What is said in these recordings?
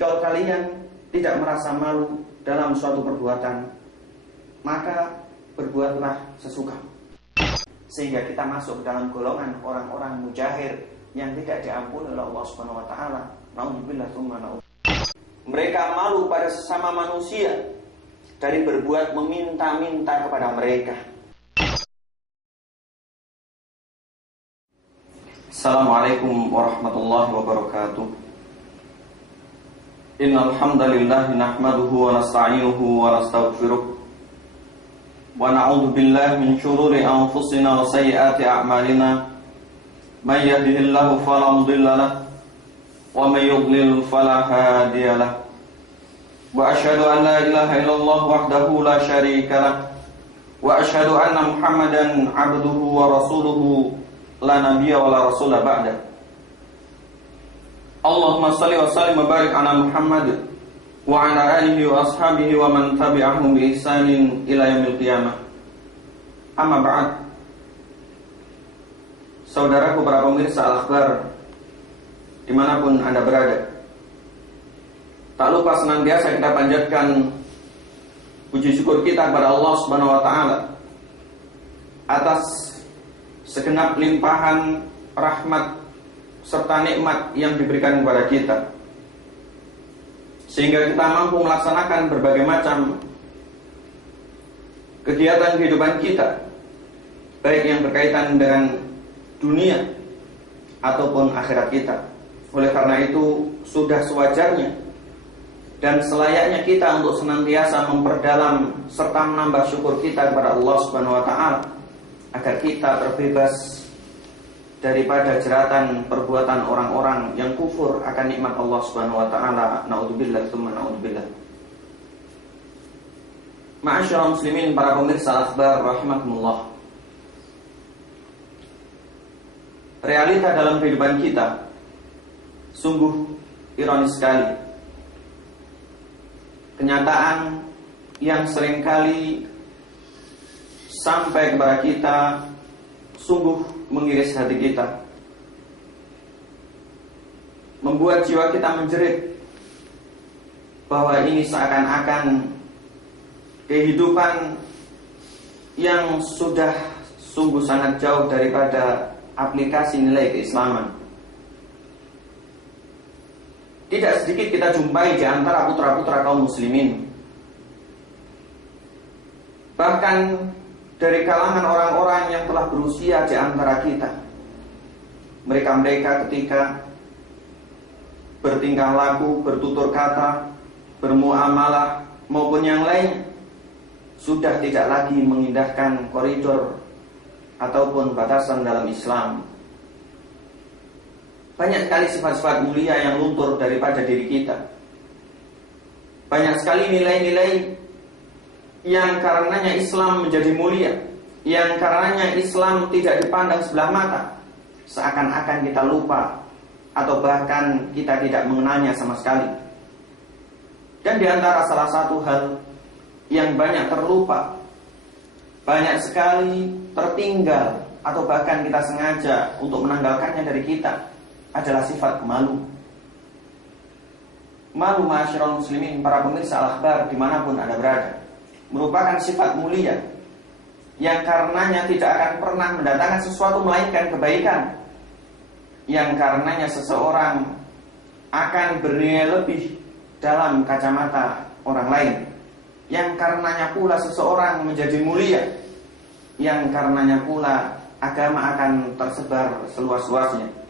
Jika kalian tidak merasa malu dalam suatu perbuatan, maka berbuatlah sesuka, sehingga kita masuk dalam golongan orang-orang mujahir yang tidak diampuni oleh Allah Subhanahu wa taala. Nauzubillah tsumma nauzubillah. Mereka malu pada sesama manusia dari berbuat meminta-minta kepada mereka. Assalamualaikum warahmatullahi wabarakatuh. Innal hamdalillah nahmaduhu wa nasta'inuhu wa nastaghfiruh wa na'udzu billahi min shururi anfusina wa sayyiati a'malina. May yahdihillahu fala mudilla lahu wa may yudlil fala hadiya lahu. Wa asyhadu an la ilaha illallah wahdahu la syarika lahu wa asyhadu anna Muhammadan 'abduhu wa rasuluhu la nabiyya wa la rasula ba'da. Allahumma shalli wa sallim wa barik ala Muhammad wa ala alihi wa ashabihi wa man tabi'ahum bi ihsanin ila yaumil qiyamah. Amma ba'd. Saudaraku para pemirsa Al-Akhbar dimanapun Anda berada, tak lupa senantiasa kita panjatkan puji syukur kita kepada Allah Subhanahu wa taala atas segenap limpahan rahmat serta nikmat yang diberikan kepada kita, sehingga kita mampu melaksanakan berbagai macam kegiatan kehidupan kita, baik yang berkaitan dengan dunia ataupun akhirat kita. Oleh karena itu, sudah sewajarnya dan selayaknya kita untuk senantiasa memperdalam serta menambah syukur kita kepada Allah Subhanahu wa taala, agar kita terbebas daripada jeratan perbuatan orang-orang yang kufur akan nikmat Allah Subhanahu wa taala. Naudzubillah tsumma naudzubillah. Ma'asyiral muslimin, para pemirsa Al-Akhbar rahimakumullah. Realita dalam kehidupan kita sungguh ironis sekali. Kenyataan yang seringkali sampai kepada kita sungguh mengiris hati kita, membuat jiwa kita menjerit bahwa ini seakan-akan kehidupan yang sudah sungguh sangat jauh daripada aplikasi nilai keislaman. Tidak sedikit kita jumpai di antara putra-putra kaum muslimin, bahkan dari kalangan orang-orang yang telah berusia di antara kita, mereka ketika bertingkah laku, bertutur kata, bermuamalah maupun yang lain, sudah tidak lagi mengindahkan koridor ataupun batasan dalam Islam. Banyak sekali sifat-sifat mulia yang luntur daripada diri kita. Banyak sekali nilai-nilai yang karenanya Islam menjadi mulia, yang karenanya Islam tidak dipandang sebelah mata, seakan-akan kita lupa atau bahkan kita tidak mengenalnya sama sekali. Dan di antara salah satu hal yang banyak terlupa, banyak sekali tertinggal, atau bahkan kita sengaja untuk menanggalkannya dari kita, adalah sifat malu. Malu, ma'asyiral muslimin, para pemirsa Al-Akhbar dimanapun Anda berada, merupakan sifat mulia yang karenanya tidak akan pernah mendatangkan sesuatu melainkan kebaikan, yang karenanya seseorang akan bernilai lebih dalam kacamata orang lain, yang karenanya pula seseorang menjadi mulia, yang karenanya pula agama akan tersebar seluas-luasnya.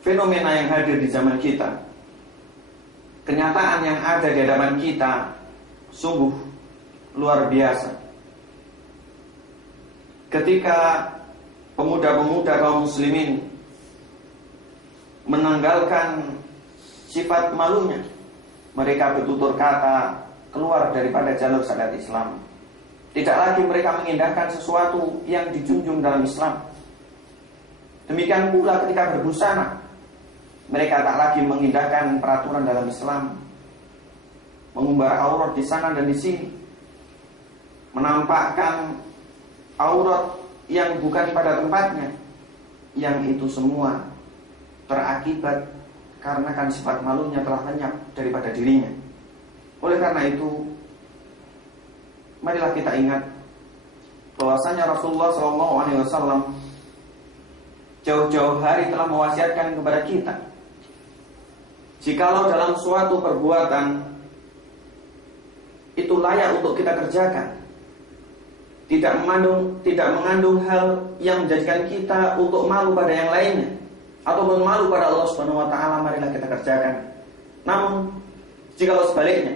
Fenomena yang hadir di zaman kita, kenyataan yang ada di hadapan kita sungguh luar biasa. Ketika pemuda-pemuda kaum muslimin menanggalkan sifat malunya, mereka bertutur kata keluar daripada jalur syariat Islam. Tidak lagi mereka mengindahkan sesuatu yang dijunjung dalam Islam. Demikian pula ketika berbusana, mereka tak lagi mengindahkan peraturan dalam Islam, mengumbar aurat di sana dan di sini, menampakkan aurat yang bukan pada tempatnya, yang itu semua terakibat karena kan sifat malunya telah lenyap daripada dirinya. Oleh karena itu, marilah kita ingat bahwasanya Rasulullah SAW jauh-jauh hari telah mewasiatkan kepada kita, jikalau dalam suatu perbuatan itu layak untuk kita kerjakan, tidak mengandung hal yang menjadikan kita untuk malu pada yang lainnya ataupun malu pada Allah Subhanahu wa taala, marilah kita kerjakan. Namun jikalau sebaliknya,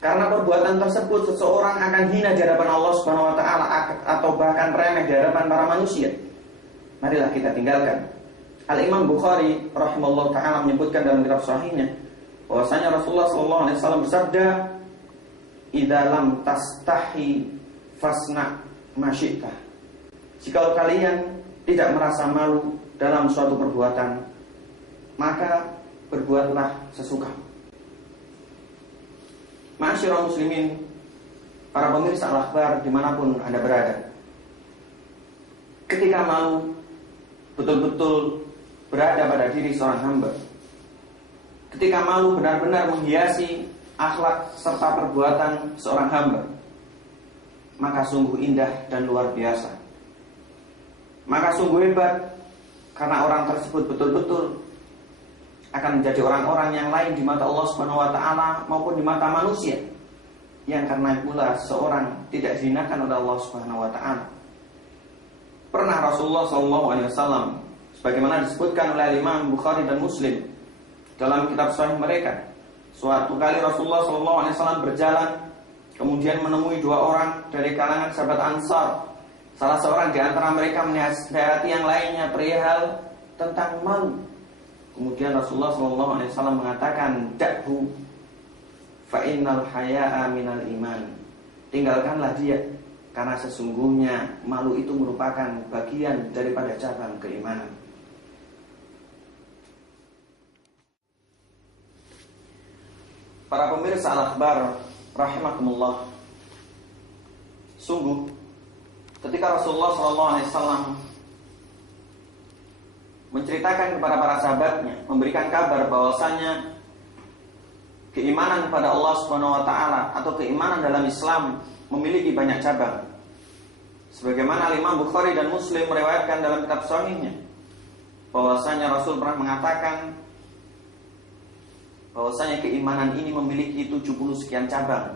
karena perbuatan tersebut seseorang akan hina di hadapan Allah Subhanahu wa taala atau bahkan remeh di hadapan para manusia, marilah kita tinggalkan. Al-Imam Bukhari rahimahullah taala menyebutkan dalam kitab sahihnya bahwasanya Rasulullah sallallahu alaihi wasallam bersabda, "Idza lam tastahi fasna ma syi'ta." Jikalau kalian tidak merasa malu dalam suatu perbuatan, maka berbuatlah sesuka. Ma'asyiral muslimin, para pemirsa Al-Akhbar dimanapun Anda berada, ketika malu betul-betul berada pada diri seorang hamba, ketika malu benar-benar menghiasi akhlak serta perbuatan seorang hamba, maka sungguh indah dan luar biasa. Maka sungguh hebat, karena orang tersebut betul-betul akan menjadi orang-orang yang lain di mata Allah Subhanahu wa taala maupun di mata manusia, yang karena pula seorang tidak dihinakan oleh Allah Subhanahu wa taala. Pernah Rasulullah SAW, sebagaimana disebutkan oleh Imam Bukhari dan Muslim dalam kitab sahih mereka, suatu kali Rasulullah SAW berjalan, kemudian menemui dua orang dari kalangan sahabat Ansar. Salah seorang di antara mereka menasihati yang lainnya perihal tentang malu. Kemudian Rasulullah SAW mengatakan, "Da'hu fa innal haya'a minal iman." Tinggalkanlah dia, karena sesungguhnya malu itu merupakan bagian daripada cabang keimanan. Para pemirsa Al-Akhbar rahimakumullah, sungguh ketika Rasulullah SAW menceritakan kepada para sahabatnya, memberikan kabar bahwasanya keimanan kepada Allah Subhanahu wa taala atau keimanan dalam Islam memiliki banyak cabang. Sebagaimana Imam Bukhari dan Muslim meriwayatkan dalam kitab sahihnya bahwasanya Rasul pernah mengatakan bahwasanya keimanan ini memiliki 70 sekian cabang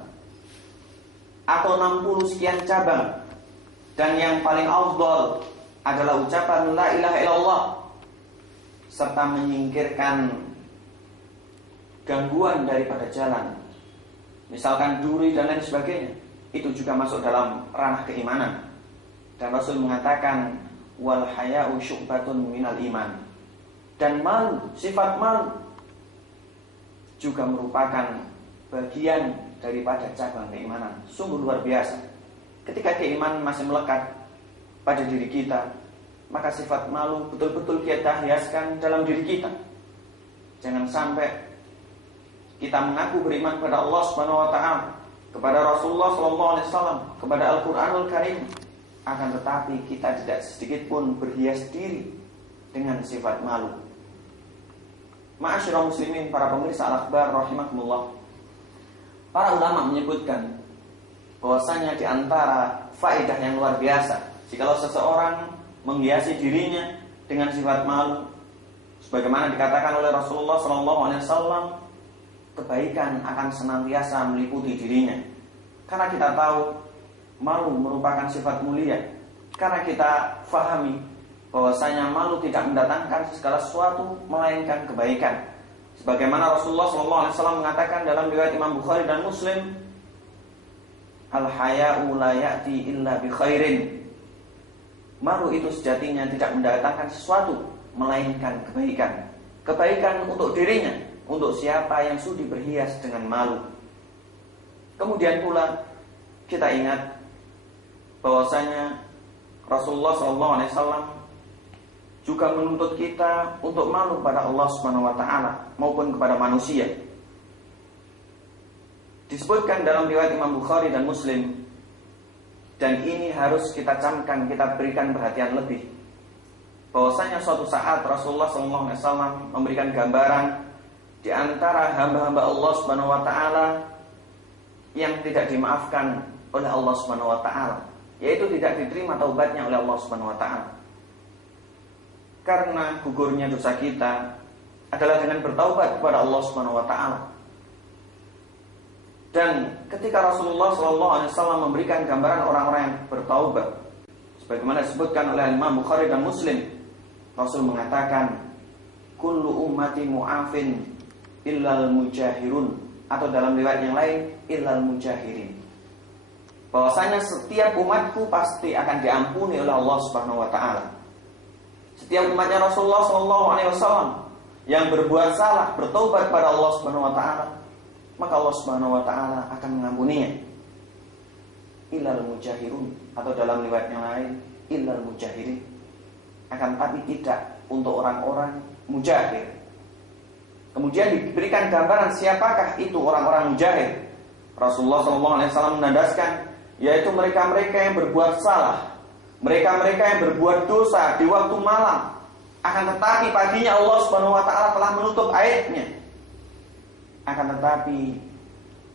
atau 60 sekian cabang, dan yang paling afdal adalah ucapan la ilaha illallah serta menyingkirkan gangguan daripada jalan, misalkan duri dan lain sebagainya. Itu juga masuk dalam ranah keimanan. Dan Rasul mengatakan wal haya'u syu'batun minal iman, dan malu, sifat malu juga merupakan bagian daripada cabang keimanan. Sungguh luar biasa. Ketika keimanan masih melekat pada diri kita, maka sifat malu betul-betul kita hiaskan dalam diri kita. Jangan sampai kita mengaku beriman kepada Allah Subhanahu wa taala, kepada Rasulullah SAW, kepada Al-Qur'anul Karim, akan tetapi kita tidak sedikit pun berhias diri dengan sifat malu. Ma'asyiral muslimin, para pemirsa Al-Akhbar rahimakumullah, para ulama menyebutkan bahwasanya di antara faedah yang luar biasa jikalau seseorang menghiasi dirinya dengan sifat malu, sebagaimana dikatakan oleh Rasulullah SAW, kebaikan akan senantiasa meliputi dirinya. Karena kita tahu malu merupakan sifat mulia, karena kita fahami bahwasanya malu tidak mendatangkan segala sesuatu melainkan kebaikan. Sebagaimana Rasulullah SAW mengatakan dalam riwayat Imam Bukhari dan Muslim, al-haya'u la ya'ti illa bi khairin. Malu itu sejatinya tidak mendatangkan sesuatu melainkan kebaikan. Kebaikan untuk dirinya, untuk siapa yang sudi berhias dengan malu. Kemudian pula kita ingat bahwasanya Rasulullah SAW juga menuntut kita untuk malu pada Allah Subhanahu wa taala maupun kepada manusia. Disebutkan dalam riwayat Imam Bukhari dan Muslim, dan ini harus kita camkan, kita berikan perhatian lebih, bahwasanya suatu saat Rasulullah SAW memberikan gambaran di antara hamba-hamba Allah Subhanahu wa taala yang tidak dimaafkan oleh Allah Subhanahu wa taala, yaitu tidak diterima taubatnya oleh Allah Subhanahu wa taala. Karena gugurnya dosa kita adalah dengan bertaubat kepada Allah Subhanahu wa taala. Dan ketika Rasulullah SAW memberikan gambaran orang-orang yang bertaubat, sebagaimana disebutkan oleh Imam Bukhari dan Muslim, Rasul mengatakan, kullu ummati mu'afin illal mujahirun, atau dalam riwayat yang lain, illal mujahirin. Bahwasanya setiap umatku pasti akan diampuni oleh Allah Subhanahu wa taala. Setiap umatnya Rasulullah SAW yang berbuat salah, bertobat kepada Allah Subhanahu wa taala, maka Allah Subhanahu wa taala akan mengampuninya. Illal mujahirun, atau dalam riwayat yang lain, illal mujahirin. Akan tapi tidak untuk orang-orang mujahir. Kemudian diberikan gambaran siapakah itu orang-orang mujahir. Rasulullah SAW menandaskan, yaitu mereka-mereka yang berbuat salah, mereka-mereka yang berbuat dosa di waktu malam, akan tetapi paginya Allah Subhanahu wa taala telah menutup aibnya. Akan tetapi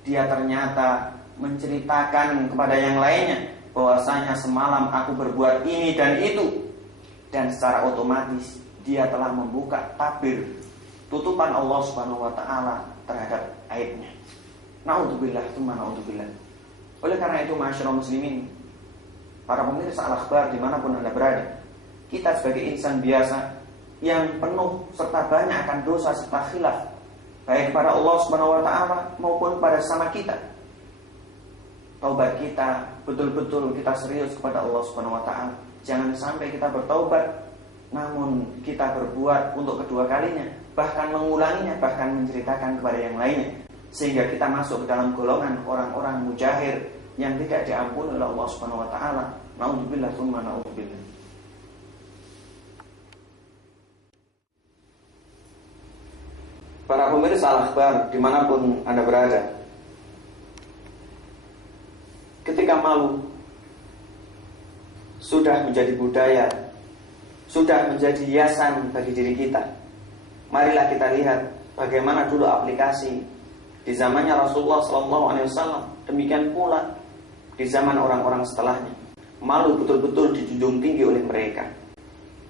dia ternyata menceritakan kepada yang lainnya bahwasanya semalam aku berbuat ini dan itu, dan secara otomatis dia telah membuka tabir tutupan Allah Subhanahu wa taala terhadap aibnya. Naudzubillah, tsumma naudzubillah. Oleh karena itu, masyarakat muslimin, para pemirsa Al-Akhbar dimanapun Anda berada, kita sebagai insan biasa yang penuh serta banyak akan dosa serta khilaf, baik kepada Allah Subhanahu wa taala maupun pada sama kita. Taubat kita betul-betul kita serius kepada Allah Subhanahu wa taala. Jangan sampai kita bertaubat namun kita berbuat untuk kedua kalinya, bahkan mengulanginya, bahkan menceritakan kepada yang lainnya, sehingga kita masuk ke dalam golongan orang-orang mujahir yang tidak diampuni oleh Allah Subhanahu wa taala. Naudzubillah, tsumma naudzubillah. Para pemirsa Al-Akhbar dimanapun Anda berada, ketika malu sudah menjadi budaya, sudah menjadi hiasan bagi diri kita, marilah kita lihat bagaimana dulu aplikasi di zamannya Rasulullah SAW, demikian pula di zaman orang-orang setelahnya. Malu betul-betul dijunjung tinggi oleh mereka.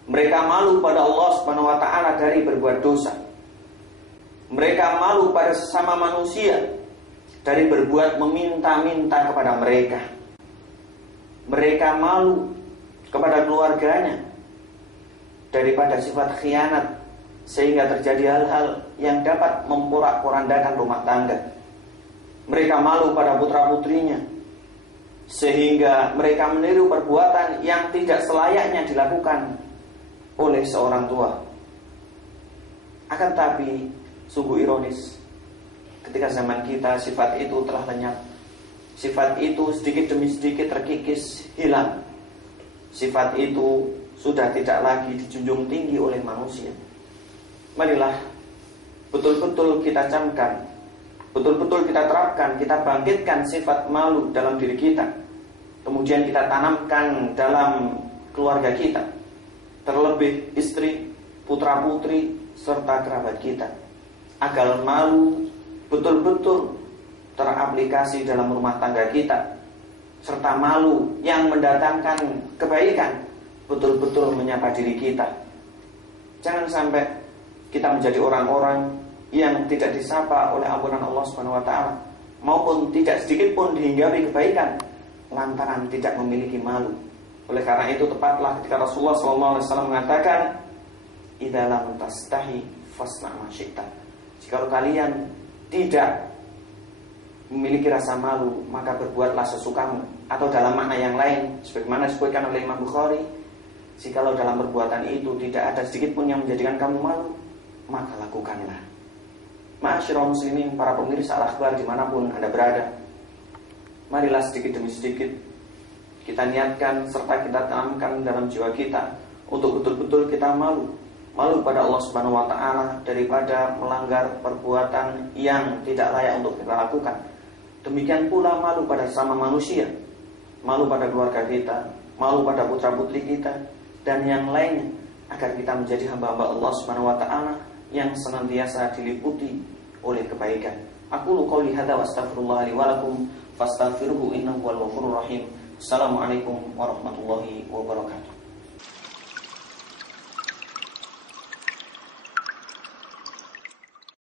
Mereka malu pada Allah Subhanahu wa taala dari berbuat dosa. Mereka malu pada sesama manusia dari berbuat meminta-minta kepada mereka. Mereka malu kepada keluarganya daripada sifat khianat, sehingga terjadi hal-hal yang dapat memporak-porandakan rumah tangga. Mereka malu pada putra-putrinya, sehingga mereka meniru perbuatan yang tidak selayaknya dilakukan oleh seorang tua. Akan tapi sungguh ironis, ketika zaman kita sifat itu telah lenyap. Sifat itu sedikit demi sedikit terkikis, hilang. Sifat itu sudah tidak lagi dijunjung tinggi oleh manusia. Marilah betul-betul kita camkan, betul-betul kita terapkan, kita bangkitkan sifat malu dalam diri kita. Kemudian kita tanamkan dalam keluarga kita, terlebih istri, putra-putri, serta kerabat kita, agar malu betul-betul teraplikasi dalam rumah tangga kita, serta malu yang mendatangkan kebaikan betul-betul menyapa diri kita. Jangan sampai kita menjadi orang-orang yang tidak disapa oleh ampunan Allah Subhanahu wa taala, maupun tidak sedikit pun dihinggapi kebaikan lantaran tidak memiliki malu. Oleh karena itu tepatlah ketika Rasulullah SAW mengatakan, idza lam tastahi fasna' ma syi'ta. Jika kalian tidak memiliki rasa malu, maka berbuatlah sesukamu. Atau dalam makna yang lain, sebagaimana disebutkan oleh Imam Bukhari, jikalau dalam perbuatan itu tidak ada sedikit pun yang menjadikan kamu malu, maka lakukanlah. Ma'asyiral muslimin, para pemirsa Al-Akhbar dimanapun Anda berada, marilah sedikit demi sedikit kita niatkan serta kita tanamkan dalam jiwa kita untuk betul-betul kita malu pada Allah Subhanahu wa taala daripada melanggar perbuatan yang tidak layak untuk kita lakukan. Demikian pula malu pada sesama manusia, malu pada keluarga kita, malu pada putra-putri kita, dan yang lainnya, agar kita menjadi hamba-hamba Allah Subhanahu wa taala yang senantiasa diliputi oleh kebaikan. Aqulu qouli hadza wa astaghfirullah li wa lakum fastaghfiruhu innahu huwal ghafurur rahim. Assalamualaikum warahmatullahi wabarakatuh.